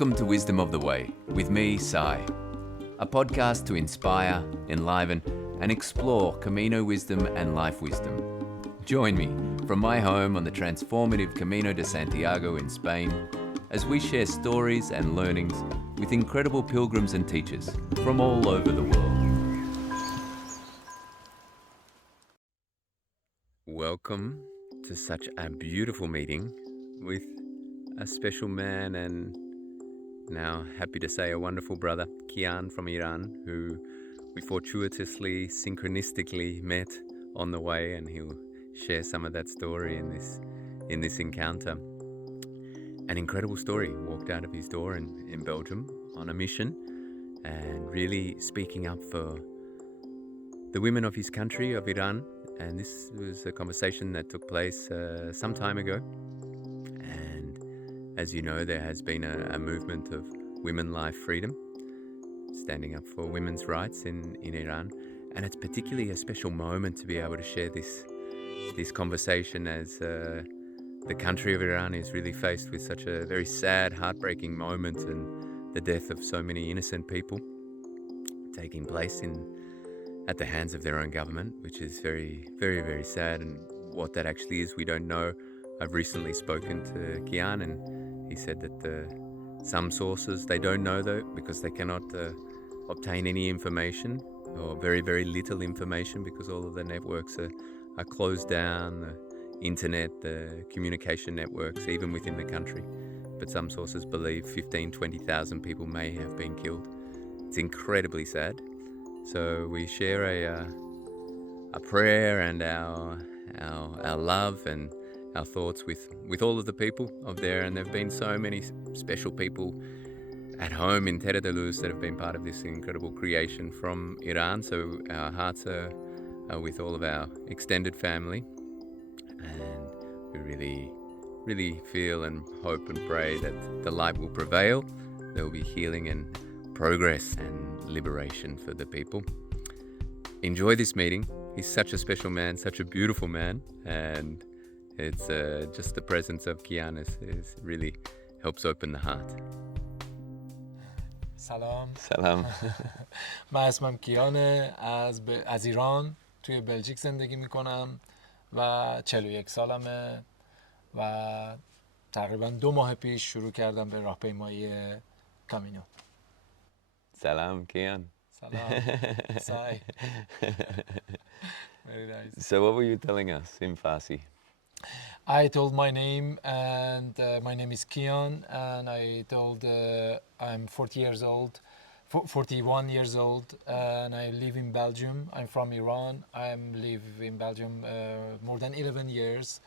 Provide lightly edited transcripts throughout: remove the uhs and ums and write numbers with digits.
Welcome to Wisdom of the Way with me, Sai, a podcast to inspire, enliven, and explore Camino wisdom and life wisdom. Join me from my home on the transformative Camino de Santiago in Spain as we share stories and learnings with incredible pilgrims and teachers from all over the world. Welcome to such a beautiful meeting with a special man and now happy to say a wonderful brother, Kian from Iran, who we fortuitously, synchronistically met on the way, and he'll share some of that story in this encounter. An incredible story. Walked out of his door in Belgium on a mission and really speaking up for the women of his country, of Iran. And this was a conversation that took place some time ago. And as you know, there has been a movement of women life freedom, standing up for women's rights in Iran. And it's particularly a special moment to be able to share this conversation as the country of Iran is really faced with such a very sad, heartbreaking moment, and the death of so many innocent people taking place at the hands of their own government, which is very, very, very sad. And what that actually is, we don't know. I've recently spoken to Kian, and he said that some sources, they don't know though, because they cannot obtain any information, or very, very little information, because all of the networks are closed down, the internet, the communication networks, even within the country. But some sources believe 20,000 people may have been killed. It's incredibly sad. So we share a prayer and our love and our thoughts with all of the people of there. And there have been so many special people at home in Terre de Luz that have been part of this incredible creation from Iran. So our hearts are with all of our extended family. And we really, really feel and hope and pray that the light will prevail. There will be healing and progress and liberation for the people. Enjoy this meeting. He's such a special man, such a beautiful man, and it's just the presence of Kian is really helps open the heart. سلام. من اسمم کیانه، از ایران توی بلژیک زندگی میکنم و 41 سالمه و تقریبا 2 ماه پیش شروع کردم به راهپیمایی کامینو. سلام Kian. Salam. Sai. Very nice. So what were you telling us in Farsi? I told my name, and my name is Kian, and I told I'm 41 years old, and I live in Belgium. I'm from Iran. I live in Belgium more than 11 years,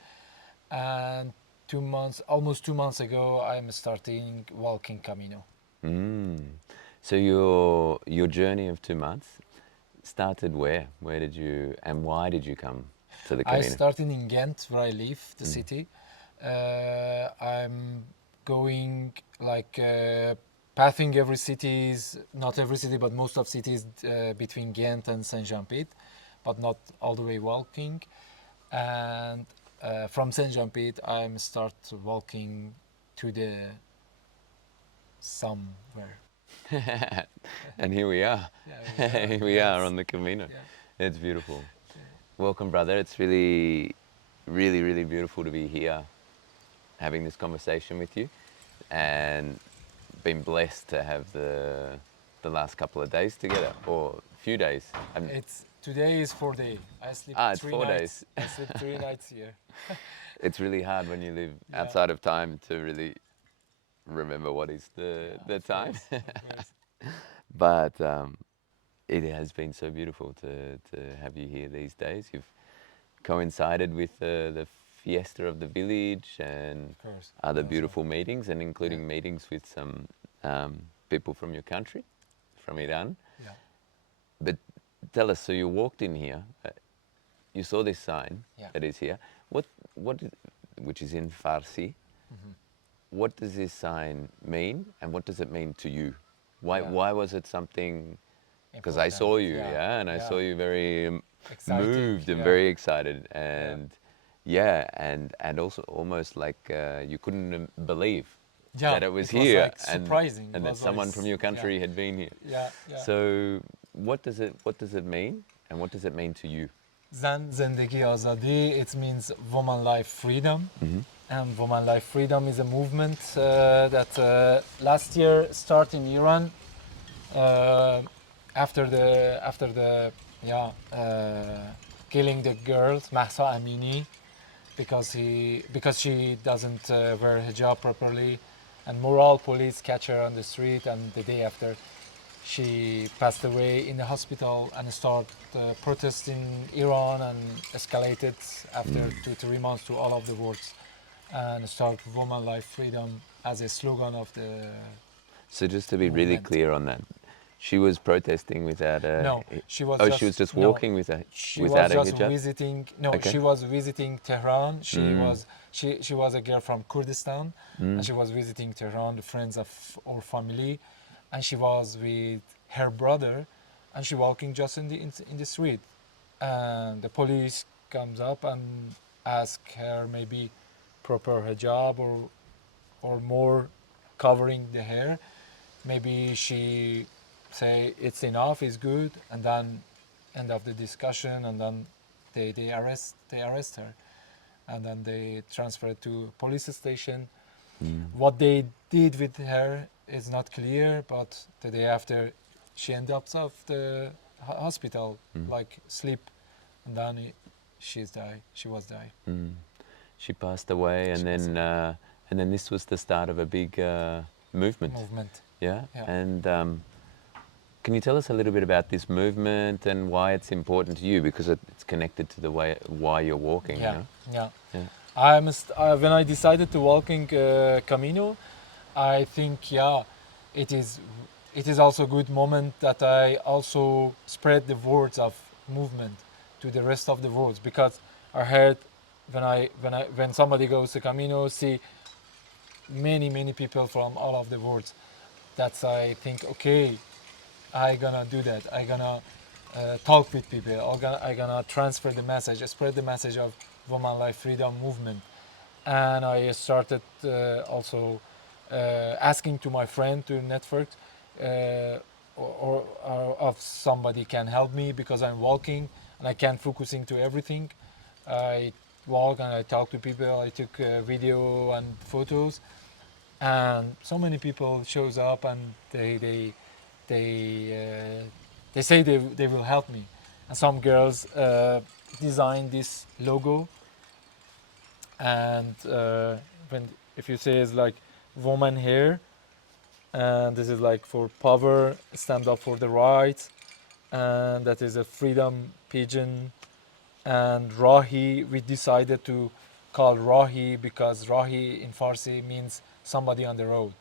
and almost 2 months ago, I'm starting walking Camino. So your journey of 2 months started where? Where did you and why did you come to the Camino? I started in Ghent, where I live, the city. I'm going pathing every cities, not every city, but most of cities between Ghent and Saint-Jean-Pied, but not all the way walking. And from Saint-Jean-Pied, I'm start walking to the somewhere. And here we are. Yeah, here we are on the Camino. Yeah. It's beautiful. Welcome, brother. It's really, really, really beautiful to be here having this conversation with you, and been blessed to have the last couple of days together, or a few days. Today is 4 days. I sleep 3 4 days. I sleep 3 nights here. It's really hard when you live outside of time to really remember what is the time. But it has been so beautiful to have you here these days. You've coincided with the fiesta of the village and other beautiful meetings, and including meetings with some people from your country, from Iran. Yeah. But tell us, so you walked in here, you saw this sign that is here. Which is in Farsi. Mm-hmm. What does this sign mean, and what does it mean to you? Why was it something? Because I saw you, and I saw you very moved and very excited, and and also almost like you couldn't believe Yeah, that it was it was here like surprising. It and that was someone like, from your country had been here. yeah, yeah. So what does it mean, and what does it mean to you? Zan Zendegi Azadi, it means woman life freedom. Mm-hmm. And woman life freedom is a movement that last year started in Iran after the yeah killing the girls Mahsa Amini because she doesn't wear hijab properly, and moral police catch her on the street, and the day after she passed away in the hospital, and started protests in Iran and escalated after 2 3 months to all of the world, and start woman life freedom as a slogan of the So just to be really movement. clear on that, she was protesting without a. No, she was Oh, she was just just no. walking with a She was without a just hijab. visiting. No, Okay. she was visiting Tehran. Mm. She was a girl from Kurdistan, and Mm. she was visiting Tehran, the friends of our family, and she was with her brother, and she walking just in the street, and the police comes up and ask her maybe proper hijab or more covering the hair. Maybe she say it's enough, it's good, and then end of the discussion, and then they arrest her, and then they transfer her to police station. Mm. What they did with her is not clear, but the day after she ended up of the hospital, Mm. like sleep, and then she was die. Mm. She passed away, and She then passed away. this was the start of a big movement. Movement. Yeah. Yeah. And can you tell us a little bit about this movement and why it's important to you? Because it's connected to the way why you're walking. Yeah, You know? yeah. Yeah. When I decided to walking Camino, I think it is also a good moment that I also spread the words of movement to the rest of the world, because I heard when somebody goes to Camino, see many people from all of the world. That's I think okay, I gonna do that. I gonna talk with people. I gonna transfer the message, spread the message of woman life freedom movement. And I started also asking to my friend to network or if somebody can help me, because I'm walking and I can't focusing to everything. I walk and I talk to people. I took video and photos, and so many people shows up, and they say they will help me. And some girls designed this logo, and when if you say it's like woman here, and this is like for power, stand up for the rights, and that is a freedom pigeon. And Rahi, we decided to call Rahi because Rahi in Farsi means somebody on the road,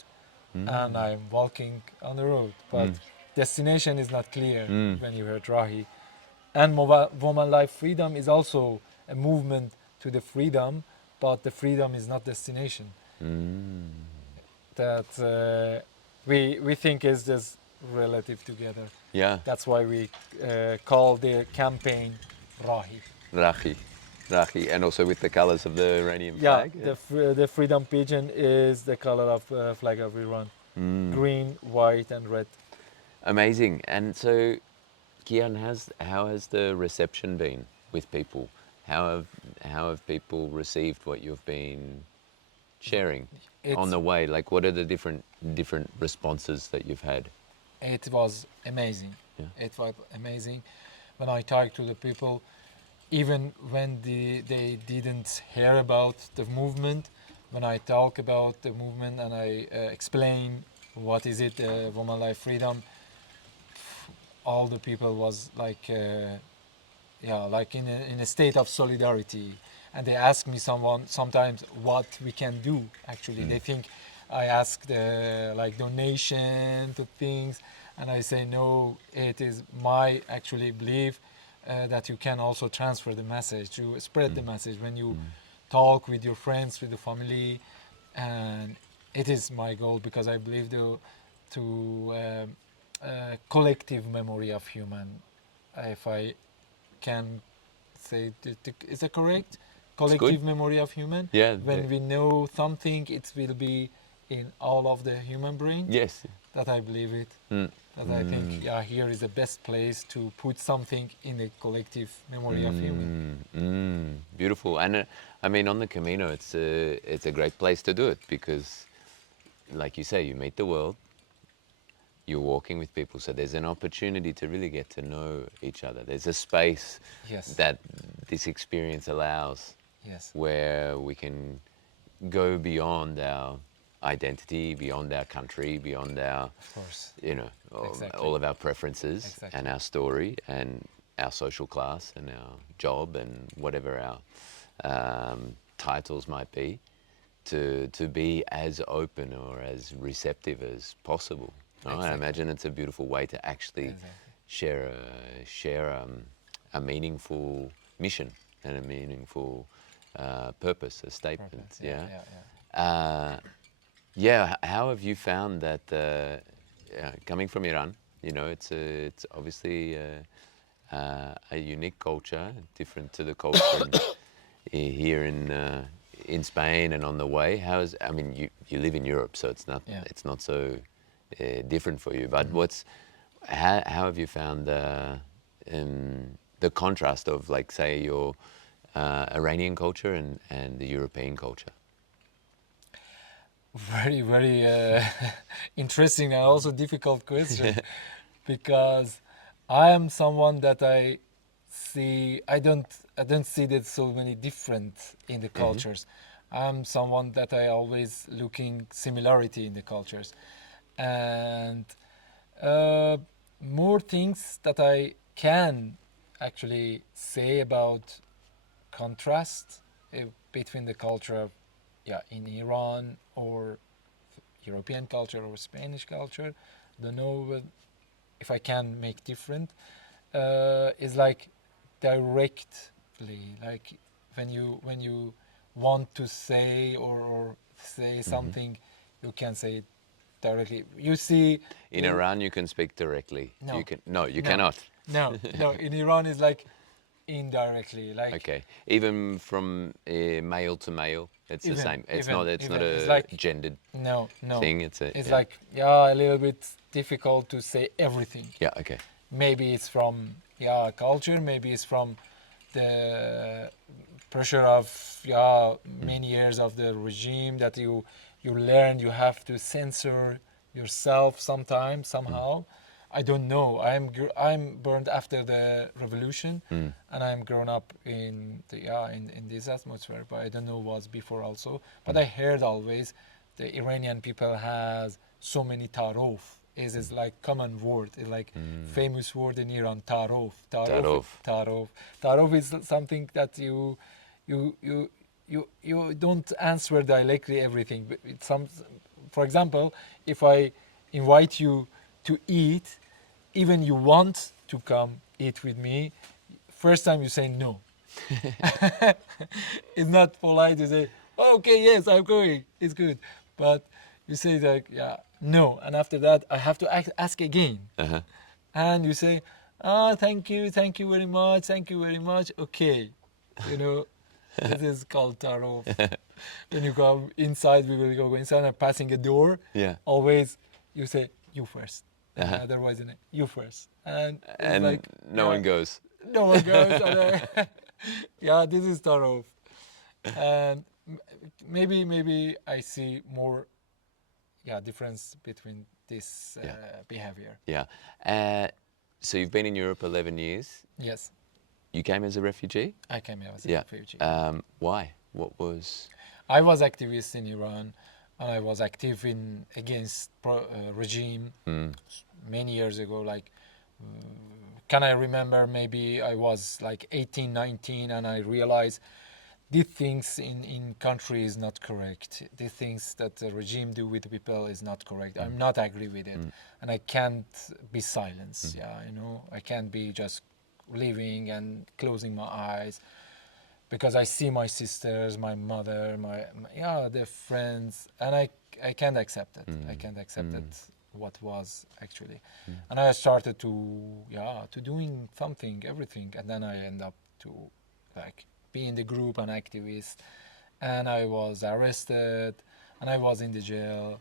and I'm walking on the road, but Mm. destination is not clear Mm. when you heard Rahi. And woman life freedom is also a movement to the freedom, but the freedom is not destination. Mm. That we think is just relative together. Yeah. That's why we call the campaign Rahi. Rahi. Rahi. And also with the colors of the Iranian Yeah, flag. the freedom pigeon is the color of flag of Iran: Mm. green, white, and red. Amazing. And so, Kian, how has the reception been with people? How have people received what you've been sharing on It's the way? Like, what are the different responses that you've had? It was amazing. Yeah. It was amazing when I talked to the people, even when they didn't hear about the movement. When I talk about the movement and I explain what is it, woman life freedom, all the people was like, like in a state of solidarity, and they ask me sometimes what we can do. Actually, they think I ask the like donation to things, and I say no. It is my actually belief that you can also transfer the message, to spread the message when you talk with your friends, with the family, and it is my goal, because I believe to collective memory of human. If I can say, is that correct? It's good. Collective memory of human. Yeah. When we know something, it will be in all of the human brain, Yes. that I believe it. Mm. That I think, yeah, here is the best place to put something in the collective memory of human. Beautiful. And I mean, on the Camino, it's a great place to do it because, like you say, you meet the world, you're walking with people, so there's an opportunity to really get to know each other. There's a space Yes. that this experience allows Yes. where we can go beyond our identity, beyond our country, beyond our, Of course. you know, Exactly. all of our preferences Exactly. and our story and our social class and our job and whatever our titles might be, to be as open or as receptive as possible. No? I Exactly. imagine it's a beautiful way to actually Exactly. share a meaningful mission and a meaningful purpose, a statement. Perfect. Yeah, Yeah. yeah, Yeah. How have you found that coming from Iran? You know, it's obviously a unique culture, different to the culture here in Spain and on the way. I mean, you live in Europe, so yeah. it's not so different for you. But Mhm. how have you found the contrast of, like, say, your Iranian culture and the European culture? Very, very interesting and also difficult question because I am someone that I don't see that so many different in the cultures. I'm someone that I always looking similarity in the cultures, and uh, more things that I can actually say about contrast between the culture, yeah, in Iran or European culture or Spanish culture. Don't know if I can make different. Is like directly, like when you want to say or say something, you can say it directly. You see, In Iran, you can speak directly. no, No, you no, cannot. no. In Iran, is like indirectly, like Okay. Even from male to male, it's the even same. It's even not. It's not even it's a like gendered no. thing. It's a It's yeah. like, yeah, a little bit difficult to say everything. Yeah. Okay. Maybe it's from, yeah, culture. Maybe it's from the pressure of, yeah, many years of the regime that you learn you have to censor yourself sometimes somehow. I don't know. I'm burned after the revolution, and I'm grown up in the, yeah, in this atmosphere. But I don't know what's before also. But I heard always the Iranian people has so many tarof. Is like common word. It's like famous word in Iran. Tarof. Tarov. Tarof. Tarof is something that you you you don't answer directly everything. But it's some, for example, if I invite you to eat, even you want to come eat with me, first time you say no. It's not polite to say, "Oh, okay, yes, I'm going, it's good," but you say like, yeah, no, and after that I have to ask again, and you say, "Oh, thank you very much, thank you very much." Okay, you know, this is called tarot. When you go inside, we will go inside and passing a door. Yeah. Always, you say you first. Otherwise, you first, and it's And like, no yeah, one goes. no one goes. And, yeah, this is tarot, and maybe I see more, yeah, difference between this Yeah. behavior. Yeah. Uh, so you've been in Europe 11 years. Yes, You came as a refugee. I came here as a Yeah. refugee. Why? What was? I was activist in Iran, and I was active in against regime many years ago. Like, can I remember? Maybe I was like 18, 19, and I realized these things in country is not correct. These things that the regime do with people is not correct. I'm not agree with it, and I can't be silenced. Yeah, you know, I can't be just living and closing my eyes, because I see my sisters, my mother, my yeah, their friends, and I can't accept it. I can't accept it. What was actually, and I started to doing something, everything, and then I end up to like be in the group and activist, and I was arrested. and I was in the jail.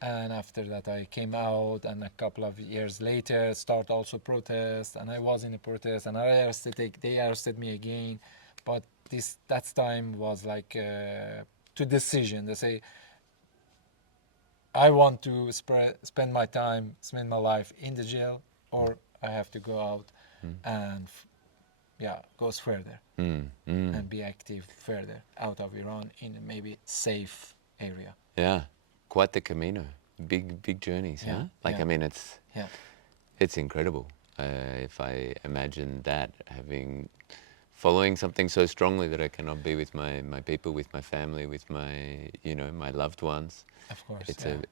And after that, I came out, and a couple of years later, start also protest, and I was in a protest, and they arrested me again, but that time was like to decision. They say, I want to spend my life in the jail, or I have to go out and goes further and be active further out of Iran in a maybe safe area. Yeah, quite the Camino. Big journeys, huh? Like, I mean, it's incredible. If I imagine that, following something so strongly that I cannot be with my people, with my family, with my my loved ones. Of course,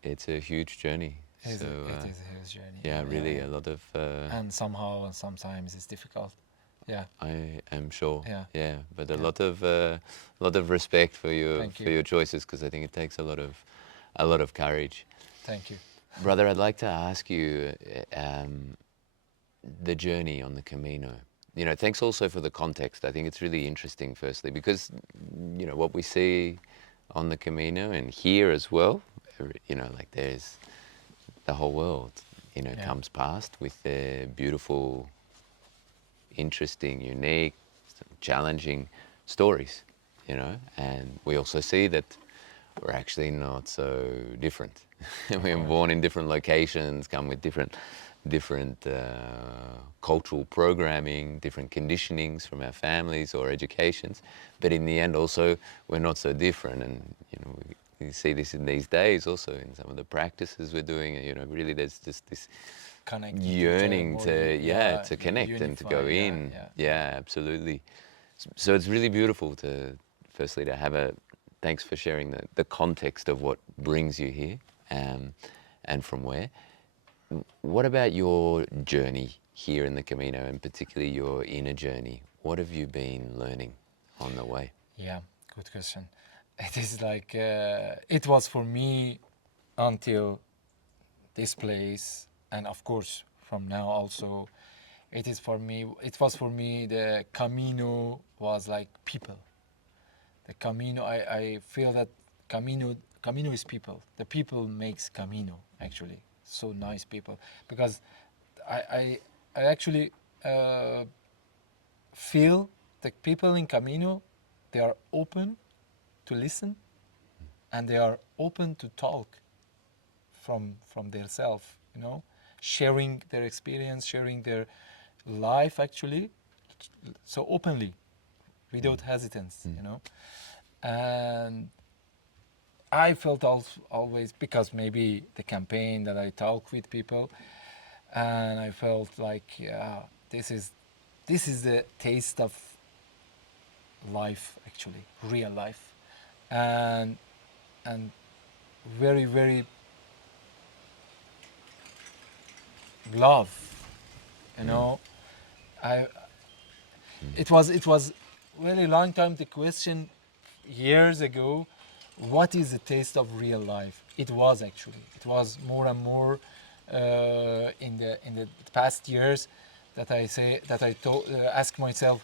it's a huge journey. It is a huge journey. Yeah, really, a lot of. And sometimes it's difficult. Yeah. I am sure. Yeah. But a lot of respect for your choices, because I think it takes a lot of courage. Thank you. Brother, I'd like to ask you the journey on the Camino. Thanks also for the context. I think it's really interesting, firstly, because, what we see on the Camino and here as well, like there's the whole world, comes past with their beautiful, interesting, unique, challenging stories, and we also see that we're actually not so different. We're born in different locations, come with different cultural programming, different conditionings from our families or educations, but in the end also we're not so different. And we see this in these days also in some of the practices we're doing. Really there's just this yearning to connect, unify, and to go in. Yeah, absolutely. So it's really beautiful to firstly to have thanks for sharing the context of what brings you here, and from where. What about your journey here in the Camino, and particularly your inner journey? What have you been learning on the way? Yeah, good question. It is like, it was for me until this place, and of course from now also, it was for me, the Camino was like people. The Camino, I feel that Camino is people. The people makes Camino, actually. So nice people, because I actually feel the people in Camino, they are open to listen, and they are open to talk from their self, sharing their experience, sharing their life, actually, so openly, without hesitance, and I felt always, because maybe the campaign that I talk with people, and I felt like, this is the taste of life, actually, real life, and very, very love, It was really long time to question, years ago, what is the taste of real life. It was more and more in the past years that I ask myself,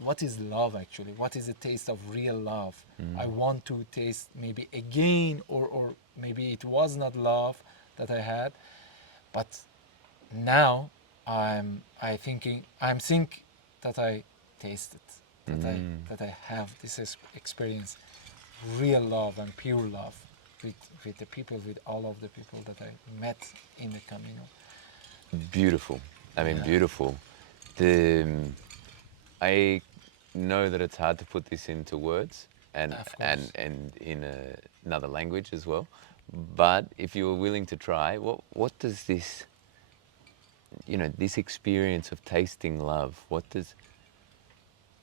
what is love, actually? What is the taste of real love? I want to taste maybe again, or maybe it was not love that I had, but now I'm think that I tasted, that I have this experience, real love and pure love with the people, with all of the people that I met in the Camino. Beautiful. I mean, beautiful. I know that it's hard to put this into words, and in another language as well. But if you were willing to try, what does this, this experience of tasting love,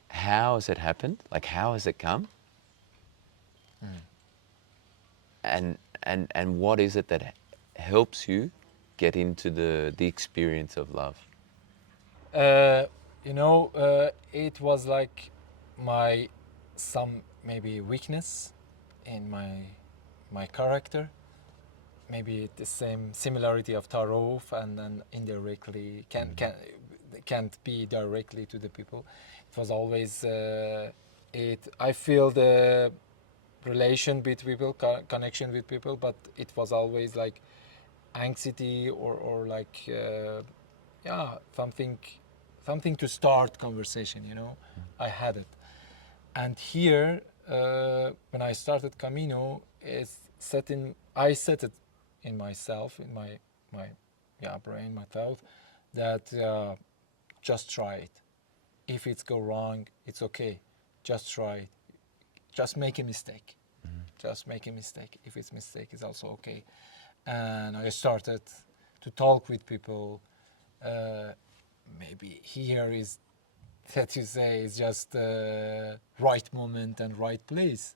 how has it happened? Like, how has it come? And what is it that helps you get into the experience of love? It was like some maybe weakness in my character. Maybe the same similarity of Tarov, and then indirectly can't be directly to the people. It was always I feel relation with people, connection with people, but it was always like anxiety or like yeah, something to start conversation, you know. I had it. And here, when I started Camino, I set it in myself, in my yeah, brain, my thought, that just try it. If it's go wrong, it's okay. Just try it. Just make a mistake. Just make a mistake. If it's mistake, it's also okay. And I started to talk with people. Maybe here is that you say is just the right moment and right place,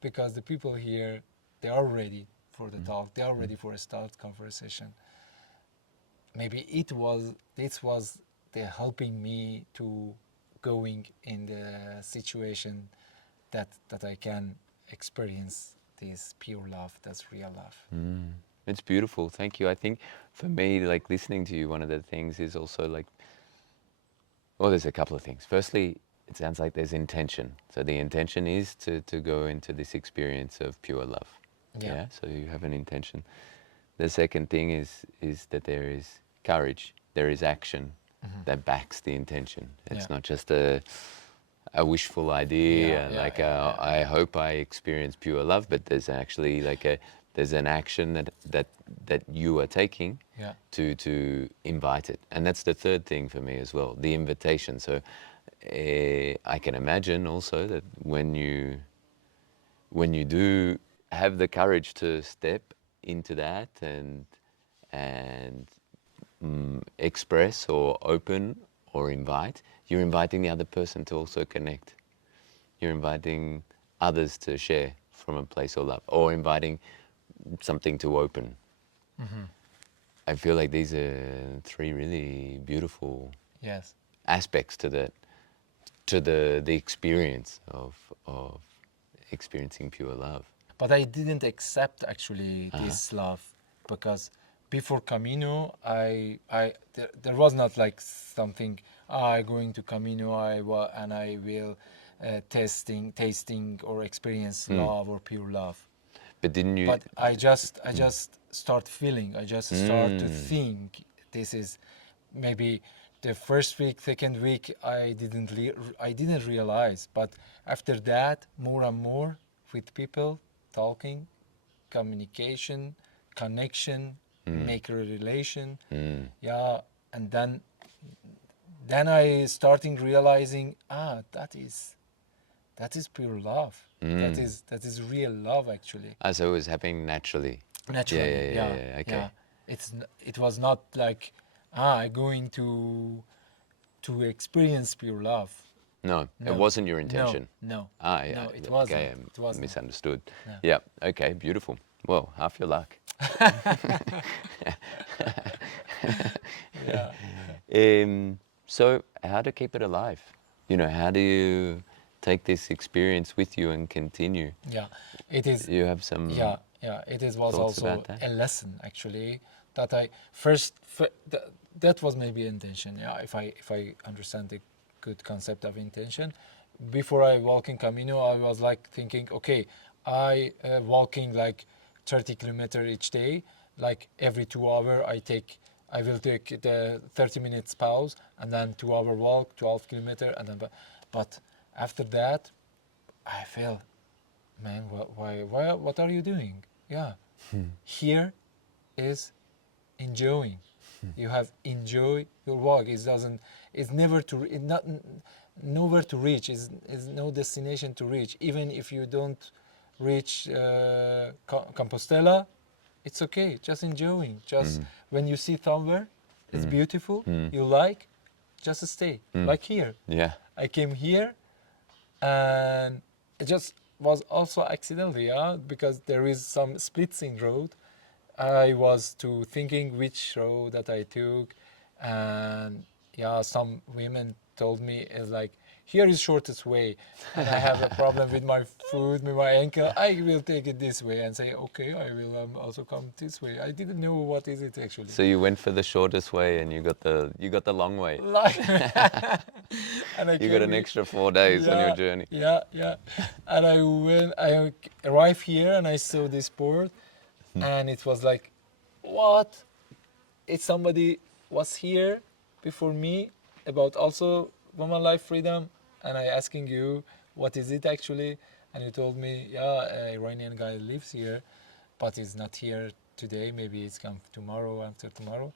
because the people here, they are ready for the talk. They are ready for a start conversation. Maybe this was the helping me to going in the situation that I can experience this pure love, that's real love. It's beautiful. Thank you. I think for me, like listening to you, one of the things is also like, well, there's a couple of things. Firstly, it sounds like there's intention. So the intention is to go into this experience of pure love. Yeah. So you have an intention. The second thing is that there is courage. There is action that backs the intention. It's not just a wishful idea, I hope I experience pure love, but there's actually like there's an action that you are taking to invite it. And that's the third thing for me as well, the invitation. So I can imagine also that when you do have the courage to step into that and express or open or invite, you're inviting the other person to also connect. You're inviting others to share from a place of love, or inviting something to open. I feel like these are three really beautiful aspects to the experience of experiencing pure love. But I didn't accept actually this love, because before Camino, there was not like something. I going to Camino, and I will tasting or experience love or pure love. But didn't you? But I just start feeling. I just start to think. This is maybe the first week, second week. I didn't realize. But after that, more and more with people, talking, communication, connection, make a relation. Yeah, and then I starting realizing, that is pure love. That is real love actually. So it was happening naturally. Naturally, Yeah. Okay. It was not like going to experience pure love. No, it wasn't your intention. No. Yeah. No, it wasn't. Okay, It wasn't. misunderstood. Yeah. Okay. Beautiful. Well, half your luck. So, how to keep it alive? You know, how do you take this experience with you and continue? Yeah, it is. You have some. It was thoughts also about that? a lesson actually that I that was maybe intention. Yeah, if I understand the good concept of intention. Before I walk in Camino, I was like thinking, okay, I walking like 30 kilometers each day. Like every 2 hours, I will take the 30 minutes pause and then 2 hour walk, 12 kilometers, and then. But after that, I feel, man, why, what are you doing? Yeah, here is enjoying. You have enjoy your walk. It's never to, not nowhere to reach. Is no destination to reach. Even if you don't reach Compostela, it's okay. Just enjoying. Just when you see somewhere, it's beautiful. You like, just stay. Like here. Yeah. I came here, and it just was also accidentally, because there is some splits in road. I was thinking which road that I took, and yeah, some women told me is like, here is shortest way, and I have a problem with my foot, with my ankle. I will take it this way and say, okay, I will also come this way. I didn't know what is it actually. So you went for the shortest way, and you got the long way. Like, and I You got an came extra 4 days on your yeah, journey. yeah. And I arrived here and I saw this board, and it was like, what? It's somebody was here before me about also woman life freedom, and I asking you what is it actually, and you told me, yeah, a Iranian guy lives here, but he's not here today. Maybe he's come tomorrow, after tomorrow,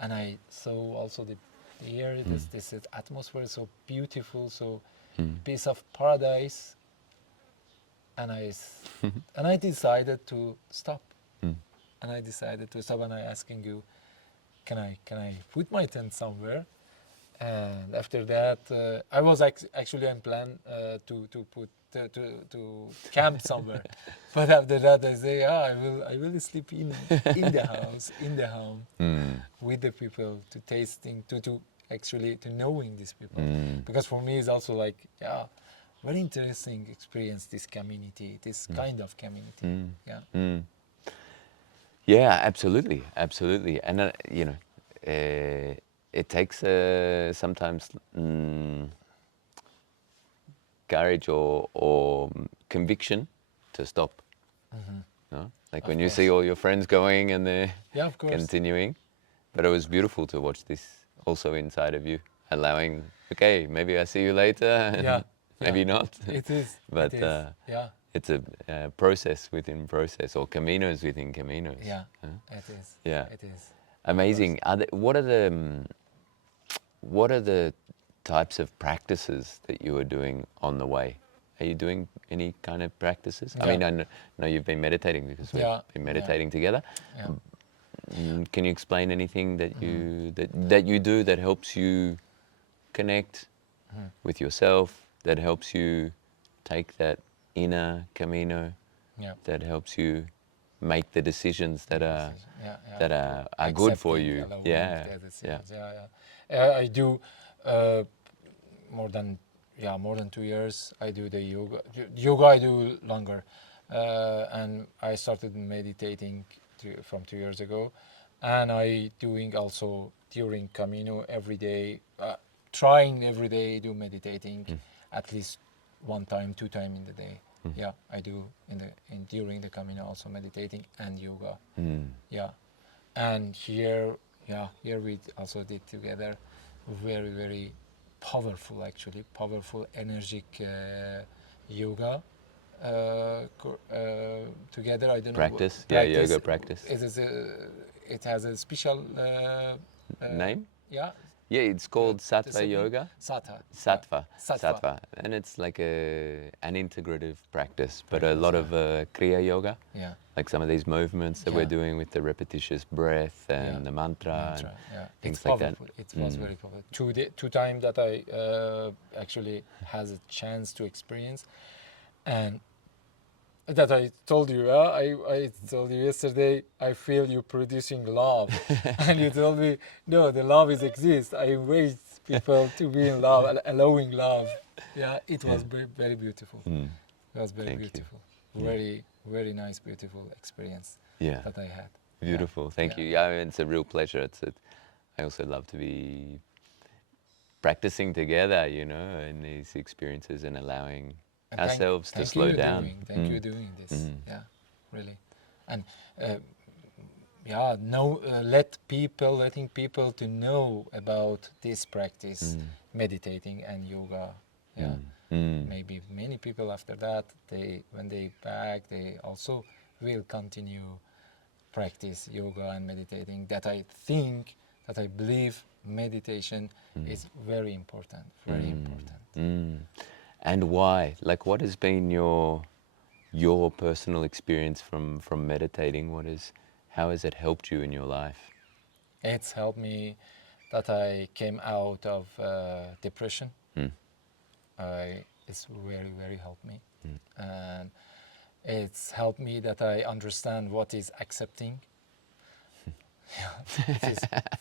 and I saw also the here this atmosphere is so beautiful, so piece of paradise, and and I decided to stop, and I decided to stop, and I asking you, can I put my tent somewhere? And after that, I was actually on plan to put to camp somewhere, but after that I say, yeah, I will sleep in the house, in the home, with the people, to tasting, to actually to knowing these people, because for me it's also like, yeah, very interesting experience, this community, this kind of community. Yeah. Yeah, absolutely, absolutely. And it takes sometimes courage or conviction to stop. No? Like Of when you course. see all your friends going and they're Yeah, of course. continuing. But it was beautiful to watch this also inside of you, allowing, okay, maybe I see you later, and Yeah, maybe yeah. not. It is. But It is. Yeah. it's a process within process, or caminos within caminos. Yeah. Huh? It is. Yeah. It is. Amazing. What are the types of practices that you are doing on the way? Are you doing any kind of practices? I Yeah. mean, I know you've been meditating, because we've Yeah, been yeah. meditating together. Yeah. Can you explain anything that you do that helps you connect with yourself, that helps you take that inner camino, Yeah. that helps you make the decisions that are Yeah, yeah. that are good for Accepting, you? allowing Yeah, the yeah. decisions. I do more than 2 years. I do the yoga. Yoga I do longer, and I started meditating from 2 years ago, and I doing also during Camino every day, trying every day do meditating, at least 1 time, 2 time in the day. Yeah, I do during the Camino also meditating and yoga. Yeah, and here we also did together, very very powerful, actually powerful, energetic yoga together. I don't Practice, know yeah, yoga practice. It has a special Name? yeah. Yeah, it's called Sattva discipline. Yoga. Sattva. Sattva, Yeah. Sattva, and it's like an integrative practice, but a Practice, lot yeah. of Kriya Yoga, Yeah. like some of these movements that we're Yeah. doing with the repetitious breath and Yeah. the mantra, and Yeah. things It's like that. powerful. It was very powerful. Two times that I actually has a chance to experience, and that I told you. I told you yesterday. I feel you producing love, and you told me no, the love is exist. I invite people to be in love, allowing love. Yeah, it was very beautiful. It was very Thank you. beautiful. Very very nice, beautiful experience Yeah, that I had. beautiful. Thank you. Yeah, I mean, it's a real pleasure. I also love to be practicing together, in these experiences, and allowing And ourselves to thank slow you down. Thank you doing this. Yeah, really, and letting people to know about this practice, meditating and yoga. Yeah, maybe many people after that, when they back, they also will continue practice yoga and meditating. That I believe meditation is very important, very important. And why? Like, what has been your personal experience from meditating? How has it helped you in your life? It's helped me that I came out of depression. It's very, very helped me. And it's helped me that I understand what is accepting. It is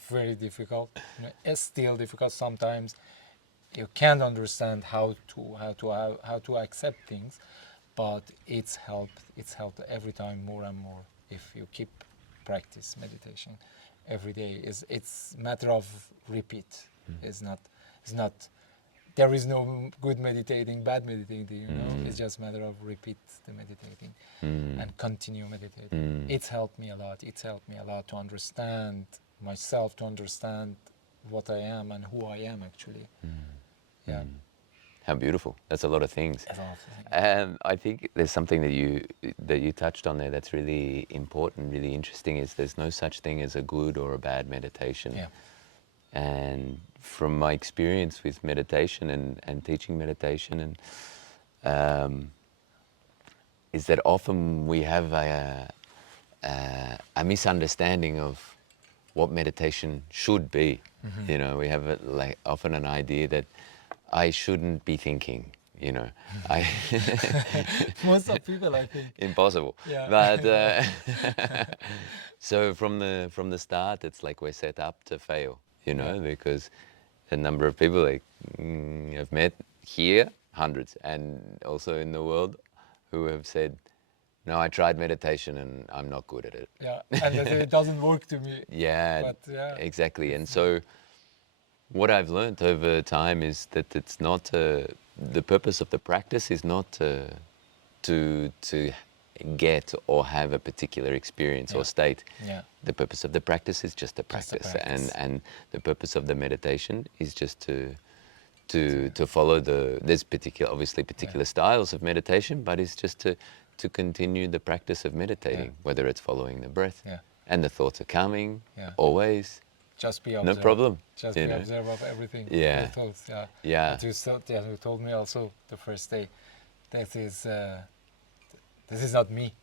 very difficult. You know, it's still difficult sometimes. You can't understand how to accept things, but it's helped. It's helped every time more and more if you keep practice meditation every day. It's matter of repeat. It's not there is no good meditating, bad meditating, you know. It's just matter of repeat the meditating and continue meditating. It's helped me a lot. It's helped me a lot to understand myself, to understand what I am and who I am actually. Yeah. How beautiful. That's a lot of things. A lot of things. I think there's something that you touched on there that's really important, really interesting, is there's no such thing as a good or a bad meditation. Yeah. And from my experience with meditation and teaching meditation, and is that often we have a misunderstanding of what meditation should be. You know, we have like often an idea that I shouldn't be thinking. You know, Most of people, I think. Impossible. Yeah. But so from the start, it's like we're set up to fail. You know, because a number of people I've met here, hundreds, and also in the world, who have said, "No, I tried meditation and I'm not good at it." Yeah, and that it doesn't work to me. Yeah, But yeah. exactly. And so what I've learned over time is that it's not the purpose of the practice is not to get or have a particular experience or state. Yeah. The purpose of the practice is just a practice, and the purpose of the meditation is just to follow there's particular styles of meditation, but it's just to continue the practice of meditating, whether it's following the breath, and the thoughts are coming always. Just be No observed. problem. Just you be know. observed of everything. Yeah. The thoughts, yeah. Yeah. But you told me also the first day, this is not me.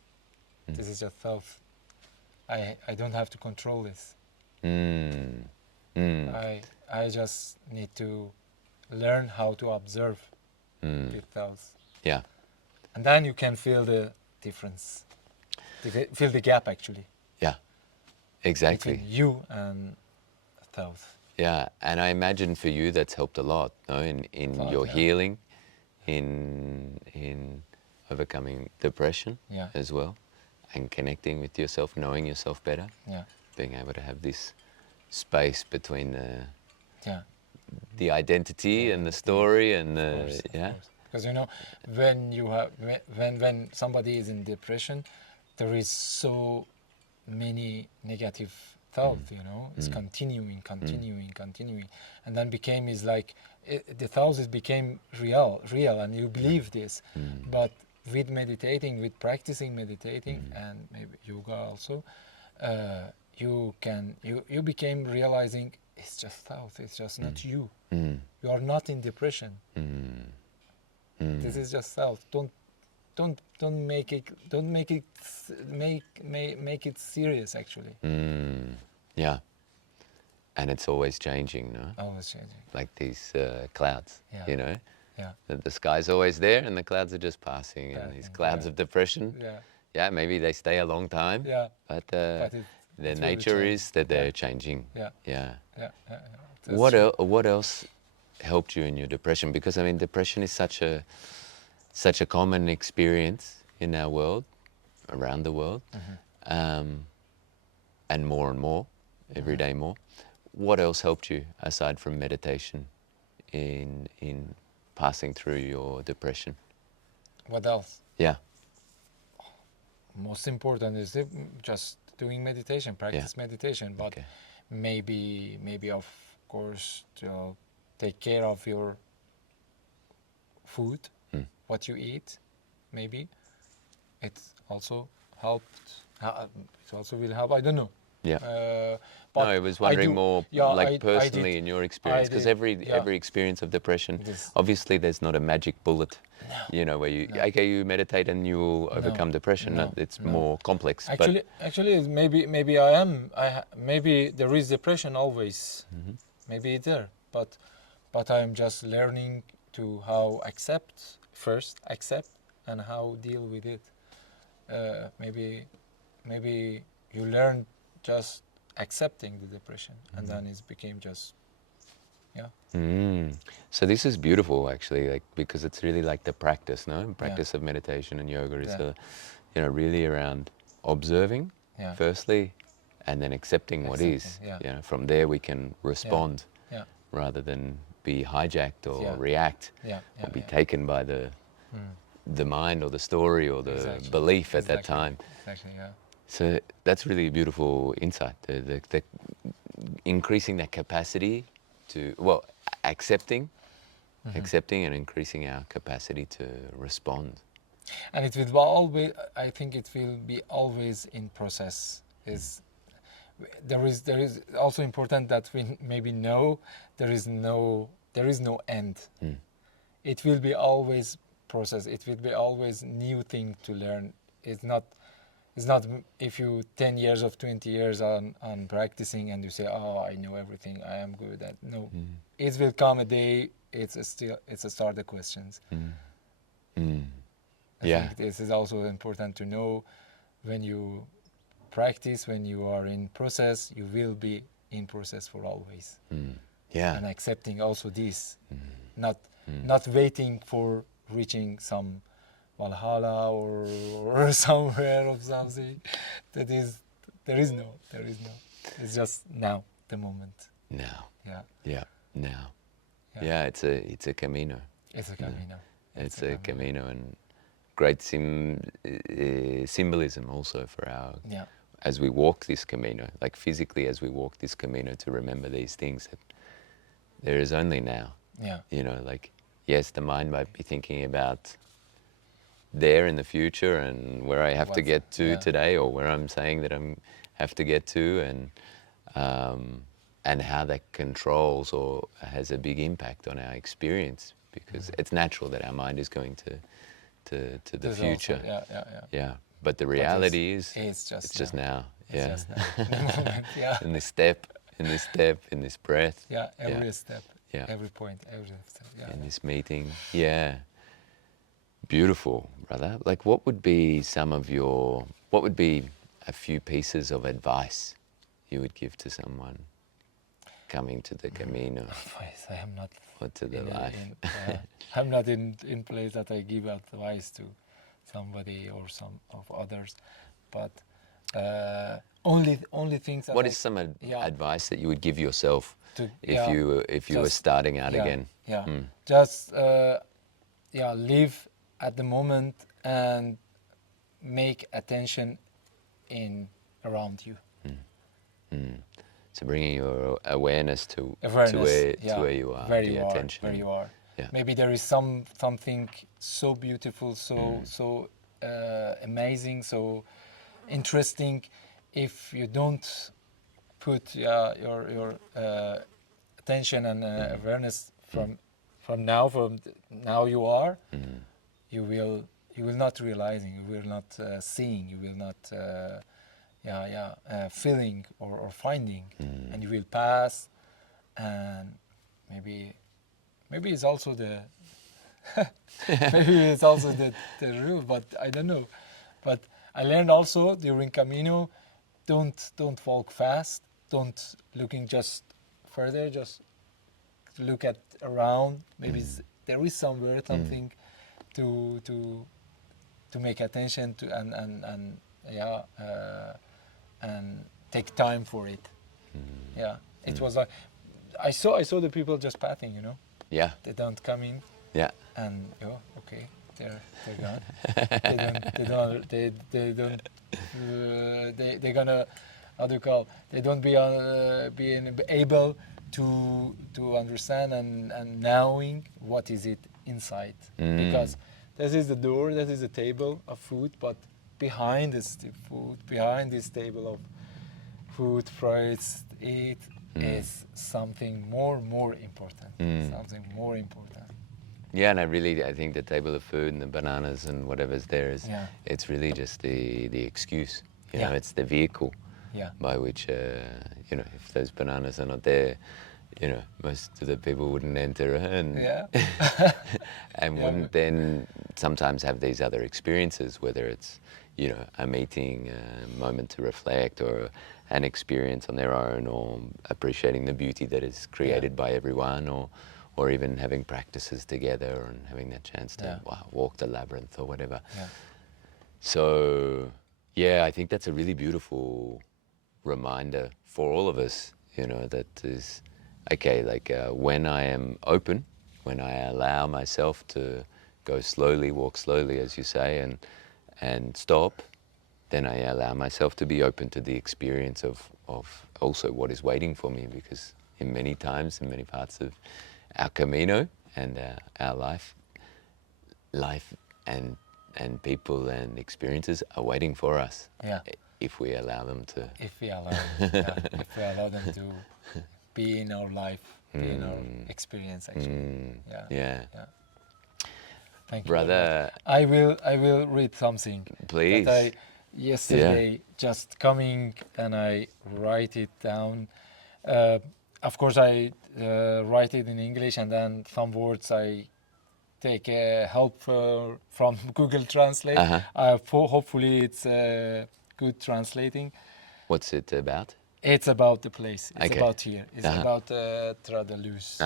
This is just self. I don't have to control this. I just need to learn how to observe with thoughts. Yeah. And then you can feel the difference. Feel the gap actually. Yeah. Exactly. Between you and thoughts. Yeah, and I imagine for you that's helped a lot, no? In your healing, in overcoming depression as well, and connecting with yourself, knowing yourself better, being able to have this space between the identity and the story and the Because you know, when somebody is in depression, there is so many negative thoughts, you know, it's continuing, and then the thoughts became real, and you believe this. But with meditating, with practicing meditating, and maybe yoga also, you became realizing it's just thoughts, it's just not you. You are not in depression. This is just thoughts. Don't make it serious actually. Yeah, and it's always changing, no? Always changing. Like these clouds, you know? Yeah. The sky's always there and the clouds are just passing, and these clouds of depression, maybe they stay a long time, but their nature is that they're changing. Yeah. What else helped you in your depression? Because I mean, depression is such a common experience in our world, around the world, and more every day more. What else helped you aside from meditation in passing through your depression? What else? Yeah. Most important is just doing meditation, practice meditation, but maybe of course to take care of your food, what you eat, maybe. It also helped. It also will help. I don't know. Yeah. But no, I was wondering more personally in your experience, because every experience of depression, obviously there's not a magic bullet, you know, where you meditate and you will overcome depression. It's more complex. Actually, maybe maybe there is depression always. Maybe it's there, but I'm just learning to how accept and how deal with it. Maybe you learn just accepting the depression, and then it became just So this is beautiful, actually, like, because it's really like the practice, no? Practice of meditation and yoga is, really around observing, firstly, and then accepting what is. From there we can respond rather than be hijacked or react or be taken by the mind or the story or the belief at that time. Exactly, yeah. So that's really a beautiful insight, the increasing that capacity to, accepting and increasing our capacity to respond. And it will always, I think it will be always in process. There is also important that we maybe know there is no end. It will be always process. It will be always new thing to learn. It's not if you 10 years or 20 years on practicing and you say, oh, I know everything, I am good at. No, it will come a day. It's a start of questions. I think this is also important to know. When you practice, when you are in process, you will be in process for always. And accepting also this, not waiting for reaching some Valhalla or somewhere or something. There is no. It's just now, the moment. Now. Yeah. Now. Yeah, it's a Camino. It's a Camino. It's a Camino, and great symbolism also for our, as we walk this Camino, like physically as we walk this Camino, to remember these things, that there is only now. Like, yes, the mind might be thinking about there in the future and where I have to get to today, or where I'm saying that I have to get to, and how that controls or has a big impact on our experience, because it's natural that our mind is going to the future. Also, but the reality is it's just now. It's just now. The moment, in this step, in this breath. Every step. Every point, every step. In this meeting. Beautiful, brother. Like, what would be a few pieces of advice you would give to someone coming to the Camino? Advice, I am not. Or to the life. I'm not in place that I give advice to somebody or some of others, but only things that. What is some advice that you would give yourself if you were starting out again? Just live at the moment and make attention around you. So bringing your awareness to where you are, attention. Where you are. Maybe there is something so beautiful, so amazing, so interesting. If you don't put your attention and awareness from now you are, you will not realizing, you will not seeing, you will not feeling or finding, and you will pass, and maybe it's also the the rule, but I don't know. But I learned also during Camino, don't walk fast, don't looking just further, just look at around. Maybe there is somewhere something to make attention to, and take time for it. It was like I saw the people just pathing, they don't come in, and okay, they're gone. They're gonna, how do you call, they don't be able to understand and knowing what is it inside, because this is the door, that is the table of food, but behind this food, behind this table of food, fruits, eat, is something more important. Something more important. Yeah, and I think the table of food and the bananas and whatever's there is, it's really just the excuse. It's the vehicle by which, if those bananas are not there, most of the people wouldn't enter and wouldn't then sometimes have these other experiences, whether it's, a meeting, a moment to reflect, or an experience on their own, or appreciating the beauty that is created by everyone, or even having practices together and having that chance to walk the labyrinth or whatever. Yeah. So, yeah, I think that's a really beautiful reminder for all of us, you know, that is, okay, like when I am open, when I allow myself to go slowly, walk slowly, as you say, and stop, then I allow myself to be open to the experience of also what is waiting for me, because in many times, in many parts of our Camino and our life and people and experiences are waiting for us. Yeah. If we allow them to. If we allow, if we allow them to be in our life, be in our experience, actually. Yeah. Thank you, brother. I will read something. Please. That I yesterday just coming and I write it down. Of course, I write it in English, and then some words I take help from Google Translate. Hopefully, it's good translating. What's it about? It's about the place. It's Okay. about here. It's about Tradeluz.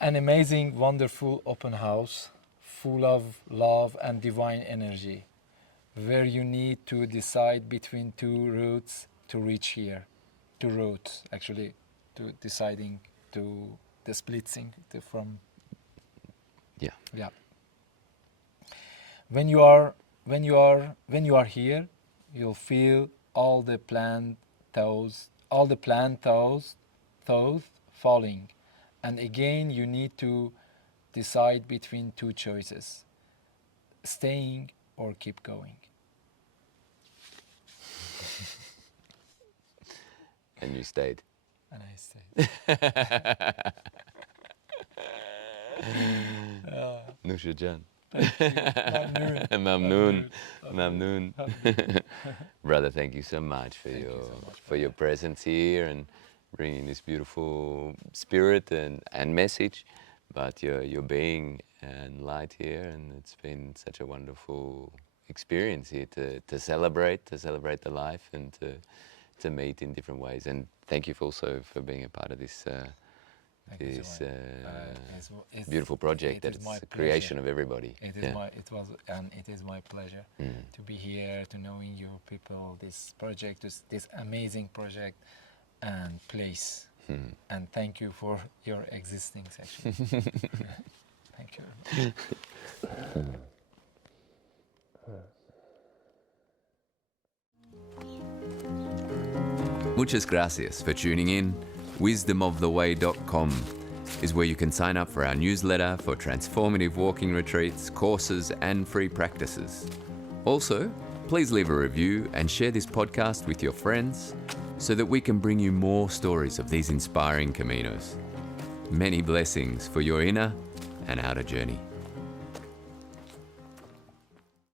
An amazing, wonderful open house, full of love and divine energy, where you need to decide between two routes to reach here. Two routes, actually, to deciding to the splitting from. Yeah. When you are here, you'll feel all the plant toes falling, and again you need to decide between two choices: staying or keep going. And you stayed. And I stayed. Nushajan. Mamnoon. Mamnoon. Brother, thank you so much for your presence here and bringing this beautiful spirit and message, but your being and light here, and it's been such a wonderful experience here to celebrate the life and to meet in different ways. And thank you also for being a part of this beautiful project. That it's the creation of everybody. It is my pleasure to be here, to knowing your people, this project, this amazing project and place. And thank you for your existence, actually. Thank you. Muchas gracias for tuning in. Wisdomoftheway.com is where you can sign up for our newsletter for transformative walking retreats, courses, and free practices. Also, please leave a review and share this podcast with your friends so that we can bring you more stories of these inspiring Caminos. Many blessings for your inner and outer journey.